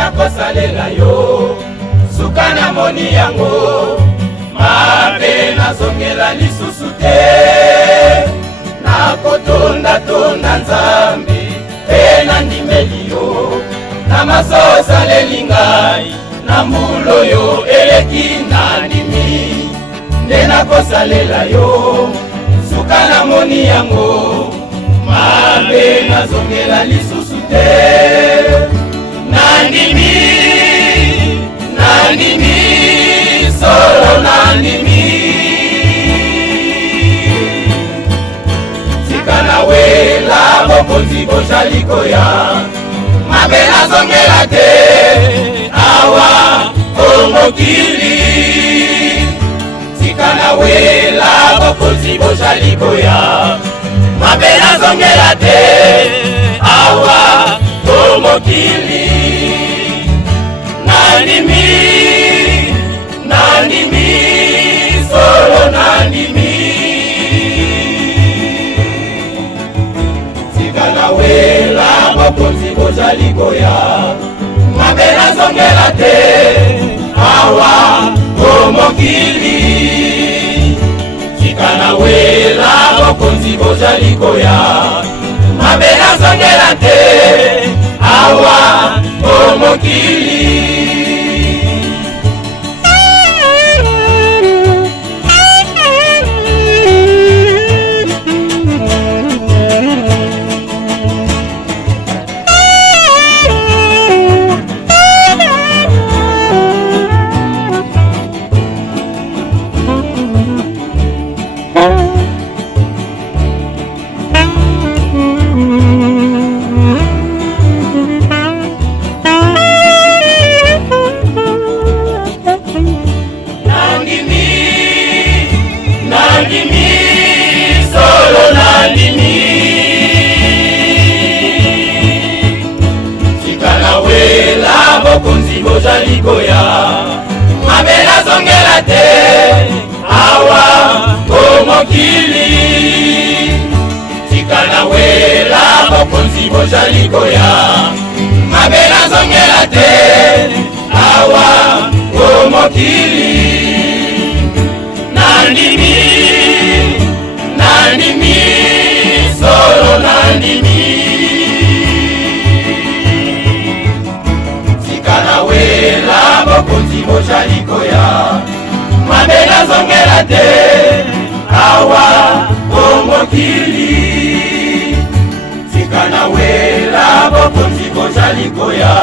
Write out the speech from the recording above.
nakosalela yo suka na moni yango mabe nazongela lisusu te nakotonda Nzambe pe nandimeli yo na masosa lelingai na mbulo yo eleki nandimi nde nakosalela yo suka na moni yango mabe nazongela lisusu te nandimi solo nandimi tika na wela bokonzi bozali koya mabe nazongela te awa omokili tika na wela bokonzi bozali koya mabe nazongela te awa omokili nandimi solo nandimi tika na wela bokonzi bozali koya mabe nazongela te awa omokili tika na wela bokonzi bozali koya mabe nazongela te awa omokili solo nandimi tika na wela bokonzi bozali koya mabe nazongela te awa omokili tika na wela bokonzi bozali koya mabe nazongela te awa omokili nandimi solo nandimi tika na wela bokonzi bozali koya mabe nazongela te awa omokili tika na wela bokonzi bozali koya